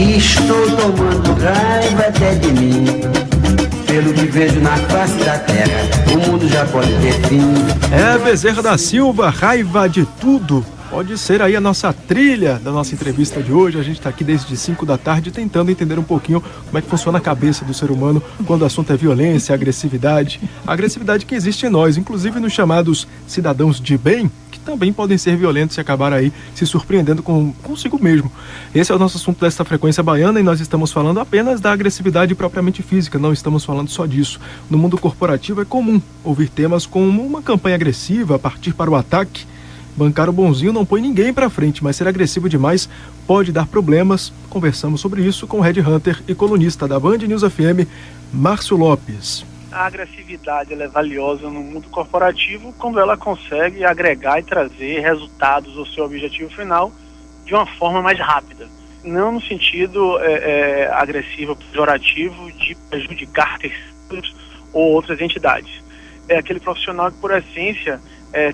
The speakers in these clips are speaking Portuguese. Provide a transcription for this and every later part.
E estou tomando raiva até de mim. Pelo que vejo na face da terra, o mundo já pode ter fim. Bezerra da Silva, raiva de tudo. Pode ser aí a nossa trilha da nossa entrevista de hoje. A gente está aqui desde 5 da tarde tentando entender um pouquinho como é que funciona a cabeça do ser humano quando o assunto é violência, agressividade. A agressividade que existe em nós, inclusive nos chamados cidadãos de bem, que também podem ser violentos e acabar aí se surpreendendo consigo mesmo. Esse é o nosso assunto desta frequência baiana e nós estamos falando apenas da agressividade propriamente física, não estamos falando só disso. No mundo corporativo é comum ouvir temas como uma campanha agressiva, partir para o ataque. Bancar o bonzinho não põe ninguém para frente, mas ser agressivo demais pode dar problemas. Conversamos sobre isso com o Red Hunter e colunista da Band News FM, Márcio Lopes. A agressividade ela é valiosa no mundo corporativo quando ela consegue agregar e trazer resultados ao seu objetivo final de uma forma mais rápida. Não no sentido agressivo, pejorativo, de prejudicar terceiros ou outras entidades. É aquele profissional que, por essência,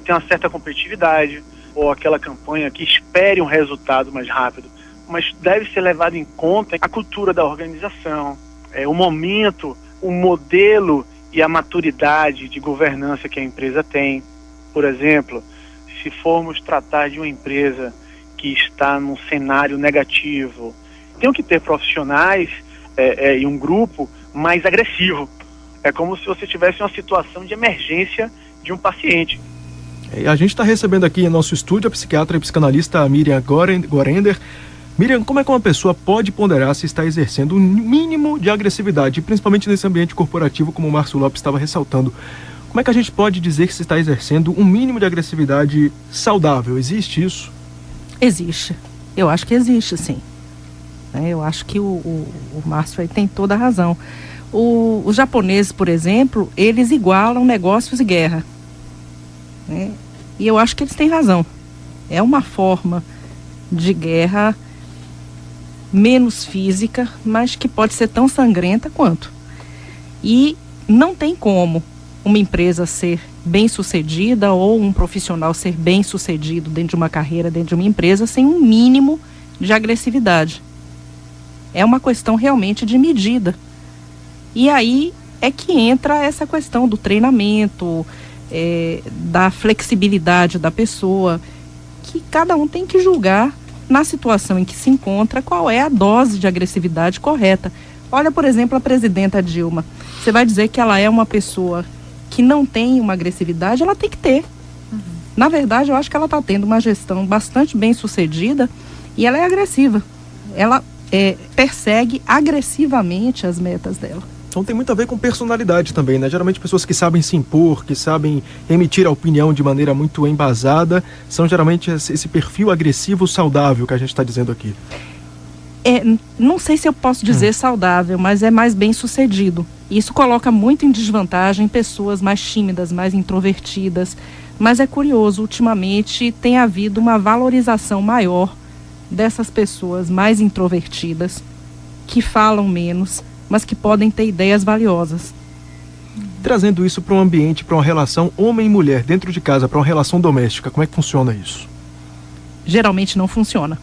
tem uma certa competitividade, ou aquela campanha que espere um resultado mais rápido, mas deve ser levado em conta a cultura da organização, o momento, o modelo e a maturidade de governança que a empresa tem. Por exemplo, se formos tratar de uma empresa que está num cenário negativo, tem que ter profissionais e um grupo mais agressivo. É como se você tivesse uma situação de emergência de um paciente. A gente está recebendo aqui em nosso estúdio a psiquiatra e psicanalista Miriam Gorender. Miriam, como é que uma pessoa pode ponderar se está exercendo um mínimo de agressividade, principalmente nesse ambiente corporativo, como o Márcio Lopes estava ressaltando? Como é que a gente pode dizer que se está exercendo um mínimo de agressividade saudável? Existe isso? Existe. Eu acho que existe, sim. Eu acho que o Márcio aí tem toda a razão. Os japoneses, por exemplo, eles igualam negócios e guerra. E eu acho que eles têm razão. É uma forma de guerra menos física, mas que pode ser tão sangrenta quanto. E não tem como uma empresa ser bem-sucedida ou um profissional ser bem-sucedido dentro de uma carreira, dentro de uma empresa, sem um mínimo de agressividade. É uma questão realmente de medida. E aí é que entra essa questão do treinamento, da flexibilidade da pessoa, que cada um tem que julgar na situação em que se encontra qual é a dose de agressividade correta. Olha, por exemplo, a presidenta Dilma. Você vai dizer que ela é uma pessoa que não tem uma agressividade? Ela tem que ter. Na verdade, eu acho que ela está tendo uma gestão bastante bem sucedida e ela é agressiva. Ela persegue agressivamente as metas dela. Então tem muito a ver com personalidade também, né? Geralmente pessoas que sabem se impor, que sabem emitir a opinião de maneira muito embasada, são geralmente esse perfil agressivo saudável que a gente está dizendo aqui. Não sei se eu posso dizer saudável, mas é mais bem sucedido. Isso coloca muito em desvantagem pessoas mais tímidas, mais introvertidas. Mas é curioso, ultimamente tem havido uma valorização maior dessas pessoas mais introvertidas, que falam menos, mas que podem ter ideias valiosas. Trazendo isso para um ambiente, para uma relação homem e mulher, dentro de casa, para uma relação doméstica, como é que funciona isso? Geralmente não funciona.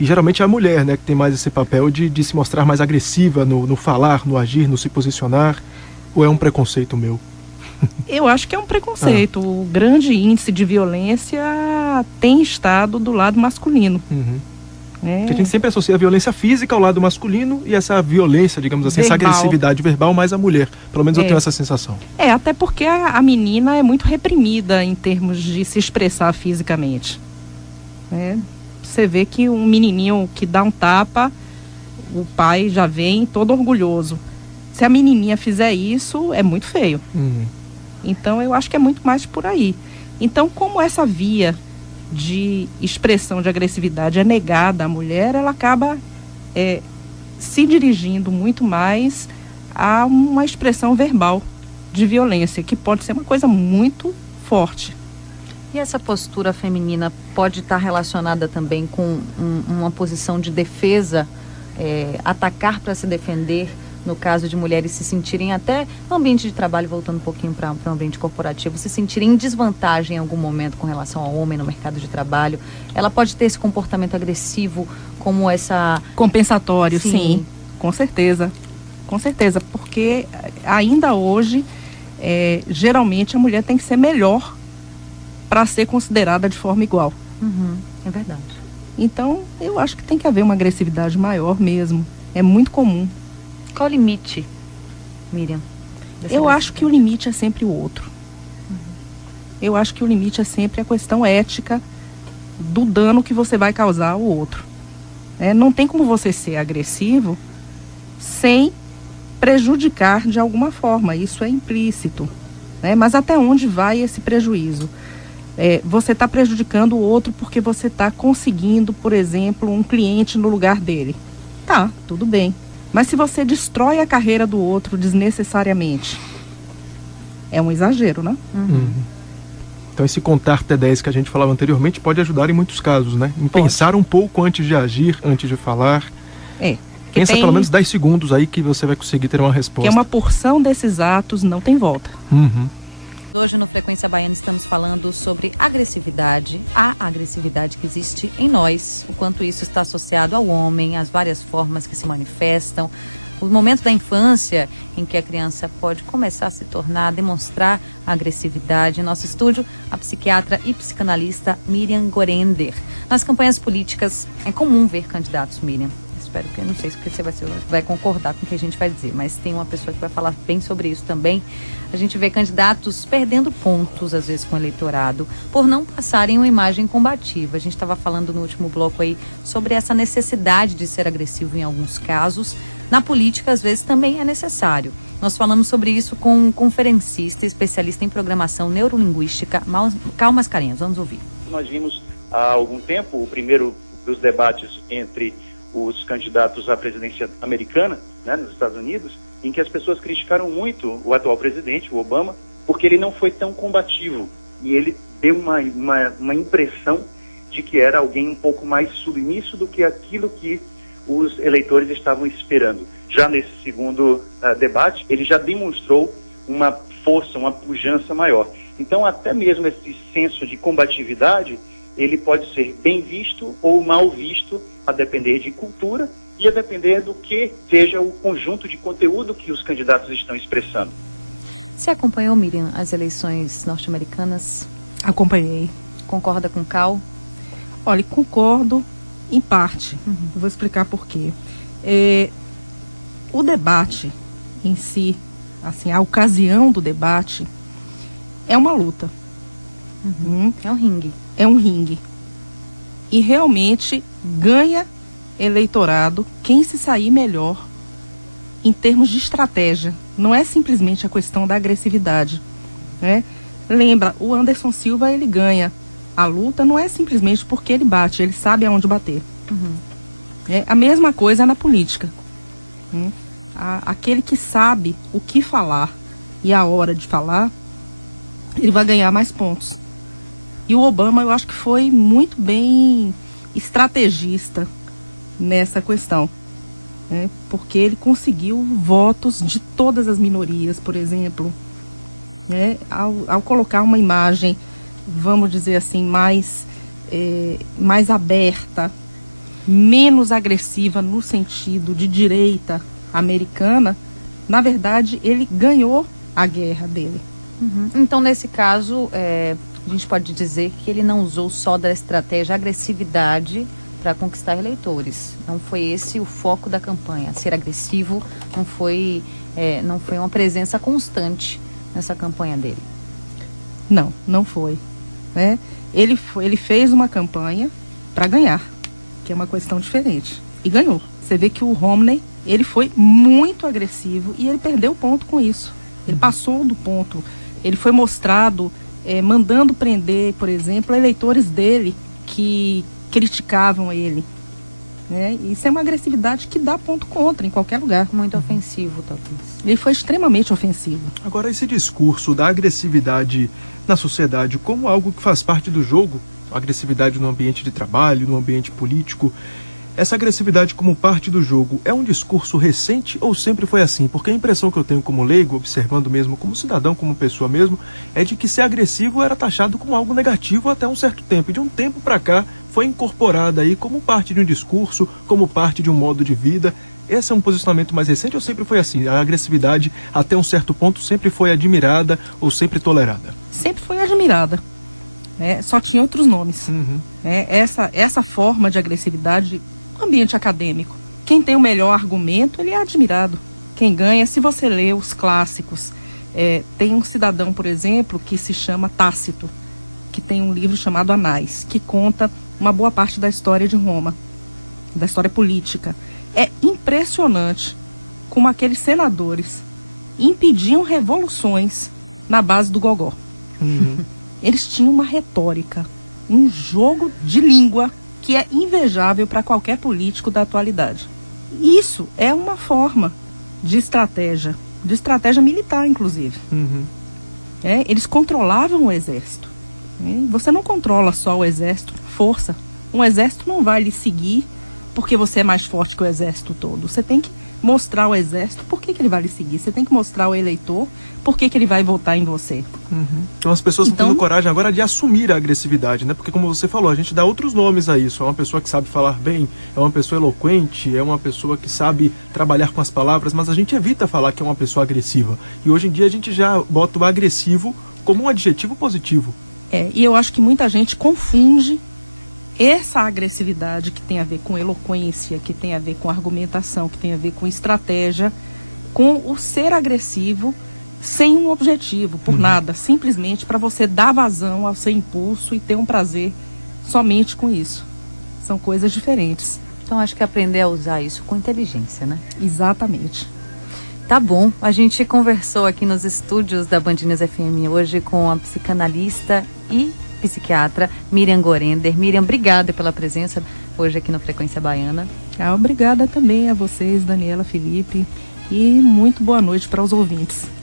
E geralmente é a mulher, né, que tem mais esse papel de se mostrar mais agressiva no falar, no agir, no se posicionar, ou é um preconceito meu? Eu acho que é um preconceito. O grande índice de violência tem estado do lado masculino. A gente sempre associa a violência física ao lado masculino e essa violência, digamos assim, essa agressividade verbal mais a mulher. Pelo menos eu tenho essa sensação. Até porque a menina é muito reprimida em termos de se expressar fisicamente. Você vê que um menininho que dá um tapa, o pai já vem todo orgulhoso. Se a menininha fizer isso, é muito feio. Então eu acho que é muito mais por aí. Então, como essa via de expressão de agressividade é negada à mulher, ela acaba se dirigindo muito mais a uma expressão verbal de violência, que pode ser uma coisa muito forte. E essa postura feminina pode estar relacionada também com uma posição de defesa, atacar para se defender, no caso de mulheres se sentirem até no ambiente de trabalho, voltando um pouquinho para o ambiente corporativo, se sentirem em desvantagem em algum momento com relação ao homem no mercado de trabalho. Ela pode ter esse comportamento agressivo como essa... Compensatório, sim, com certeza. Com certeza, porque ainda hoje, geralmente a mulher tem que ser melhor para ser considerada de forma igual. É verdade. Então, eu acho que tem que haver uma agressividade maior mesmo. É muito comum. Qual o limite, Miriam? Eu acho que o limite é sempre o outro. Eu acho que o limite é sempre a questão ética do dano que você vai causar ao outro. Não tem como você ser agressivo sem prejudicar de alguma forma. Isso é implícito. Mas até onde vai esse prejuízo? Você está prejudicando o outro porque você está conseguindo, por exemplo, um cliente no lugar dele. Tá, tudo bem. Mas se você destrói a carreira do outro desnecessariamente, é um exagero, né? Então esse contar até 10 que a gente falava anteriormente pode ajudar em muitos casos, né? Em pensar um pouco antes de agir, antes de falar. Pensa pelo menos 10 segundos aí que você vai conseguir ter uma resposta. Que uma porção desses atos não tem volta. Hoje no Frequência Baiana estamos falando sobre agressividade, a agressividade que existe em nós, o quanto isso está associado ao homem, as várias formas que se manifestam, o momento da infância em que a criança pode começar a se tornar, demonstrar a agressividade. Em nosso estúdio, a psiquiatra e psicanalista Miriam Gorender. Nas campanhas políticas é comum ver candidatos, Miriam. Espero que, não sei se você vai concordar com o que a gente vai dizer, mas tem uma pessoa que vai falar bem sobre isso também. A gente vê candidatos perdendo pontos, às vezes, com o eleitorado, por não passarem uma imagem combativa. A gente estava falando no último bloco aí sobre essa necessidade de ser agressivo em alguns casos. Na política, às vezes, também é necessário. Nós falamos sobre isso com um conferencista, especialista em programação neurolinguística, Cal Mascarenhas. Vamos ouvir. Nós vimos há algum tempo o primeiro dos debates entre os candidatos à presidência americana, né, nos Estados Unidos, em que as pessoas criticaram muito o atual presidente, o Obama, porque ele não foi tão combativo. E ele deu uma impressão de que era alguém um pouco mais submisso do que aquilo que os eleitores estavam esperando. Já nesse segundo debate, ele já demonstrou uma força, uma pujança maior. Então, até mesmo esse senso de combatividade, ele pode ser bem visto ou mal visto, a depender de cultura e a depender do que seja o conjunto de conteúdo que os candidatos estão expressando. Você acompanhou, Miriam, as eleições norte-americanas? Acompanhei. Concorda com o Cal? Olha, concordo em parte. Vou explicar por quê. O debate em si, assim, a ocasião do debate é uma luta. É um ringue. É um ringue. E realmente ganha eleitorado quem se sair melhor em termos de estratégia. Não é simplesmente a questão da agressividade, né? Lembra, o Anderson Silva, ele ganha a luta, não é simplesmente porque ele bate, ele sabe aonde bater. A mesma coisa na política. Aquele que sabe o que falar e a hora de falar, ele vai ganhar mais pontos. E o Obama, eu acho que foi muito bem estrategista nessa questão, né? Porque ele conseguiu votos de todas as minorias, por exemplo, né? Ao colocar uma imagem, vamos dizer assim, mais aberta, menos agressiva no sentido de direita americana, na verdade, ele ganhou a guerra dele. Então, nesse caso, a gente pode dizer que ele não usou só da estratégia agressividade para conquistar eleitores. Não foi esse o foco da campanha. Ser agressivo não foi uma presença constante nessa campanha dele. Não foi. Né? Ele fez uma campanha para ganhar, que é uma questão diferente. E ganhou. Você vê que o Romney, ele foi muito agressivo e ele perdeu ponto com isso. Ele passou do ponto. Ele foi mostrado mandando prender, por exemplo, eleitores dele que criticavam ele. Né? Isso é uma agressividade que dá ponto contra em qualquer lugar. Muito ofensivo, talvez. Ele foi extremamente ofensivo. Agora, esse discurso da agressividade na sociedade como algo que faz parte do jogo, a agressividade no ambiente de trabalho, no ambiente político, essa agressividade como parte do jogo é um discurso recente ou sempre foi assim? Porque a impressão que eu tenho como leigo, observando mesmo como cidadão, como pessoa mesmo, é de que ser agressivo era taxado como algo negativo até um certo tempo. E de um tempo para cá foi incorporada aí como parte de um discurso, como parte de um modo de vida. Esse é um posicionamento mais recente ou sempre foi assim? A agressividade, até um certo ponto, sempre foi admirada ou sempre tolerada? Sempre foi admirada. Só tinha outros nomes. Essa forma de agressividade no ambiente acadêmico. Quem tem o melhor argumento, ele é admirado. Quem ganha, se você lê os clássicos, tem um cidadão, por exemplo, que se chama Tácito, que tem um livro chamado Anais, que conta uma boa parte da história de Roma, da história política. É impressionante como aqueles senadores impediam revoluções na base do gogó. Eles tinham uma retórica, um jogo de língua que é invejável para qualquer político da atualidade. Isso é uma forma de estratégia militar, inclusive. Eles controlavam o exército. Você não controla só o exército, força. Um exército não vai lhe seguir porque você é mais forte que o exército todo. Você tem que mostrar ao exército por que ele vai lhe seguir. Você tem que mostrar ao eleitor por que ele vai votar em você. Então as pessoas estão tendo coragem agora de assumir a agressividade, né? Porque como você falou, a gente dá outros nomes a isso. É uma pessoa que sabe falar bem, é uma pessoa eloquente, é uma pessoa que sabe trabalhar com as palavras, mas a gente evita falar que é uma pessoa agressiva. E hoje em dia a gente já bota o agressivo como um adjetivo positivo. E eu acho que muita gente confunde essa agressividade que tem a ver com eloquência, que tem a ver com argumentação, que tem a ver com estratégia, com o ser agressivo sem um objetivo, por nada, simplesmente para você dar vazão ao seu impulso e ter um prazer somente com isso. São coisas diferentes. Então acho que aprender a usar isso com inteligência, né? Exatamente. Tá bom, a gente conversou aqui nos estúdios da Band News FM hoje com a psicanalista e psiquiatra Miriam Gorender. Miriam, obrigada pela presença hoje aqui no Frequência Baiana. Obrigada também a vocês, Daniela, Felipe, e muito boa noite para os ouvintes.